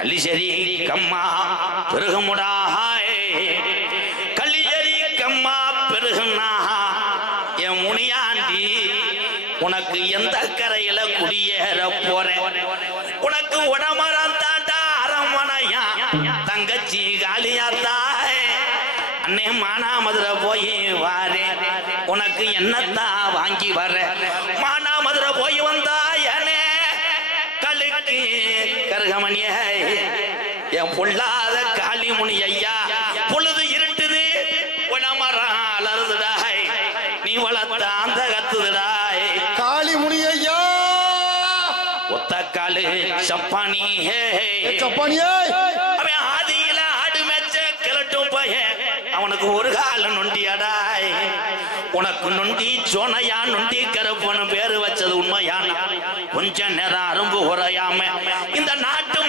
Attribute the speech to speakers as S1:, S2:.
S1: கலிசரி கம்மா பெருகுமுடாய் கலிசரி கம்மா பெருகுனா என் முனியாண்டி உனக்கு எந்த கரையில குடியேற போறேன் உனக்கு உடமரம் தாண்டா அரமனையா தங்கச்சி காலியா தாய். அண்ணே மானாமதுரை போய் வாரே. உனக்கு என்னத்தான் வாங்கி வர? கழுக்கு கருகமணிய. என் பொல்லாத காளிமுனி ஐயா பொழுது இருட்டுது உடமரம் அலறுதுடாய் நீ வளர்த்த அந்த கத்துதுடாய்
S2: காளி முனியையா
S1: ஒத்த காலு சப்பானி
S2: சப்பானியே.
S1: அவன் ஆதியில ஆடு மேய்ச்ச கிளட்டும் பையன் அவனுக்கு ஒரு கால நொண்டியடாய். உனக்கு நொண்டி சோனையா நொண்டி கருப்பனு பேரு கொஞ்ச நேரம் அரும்பு உரையாம. இந்த நாட்டு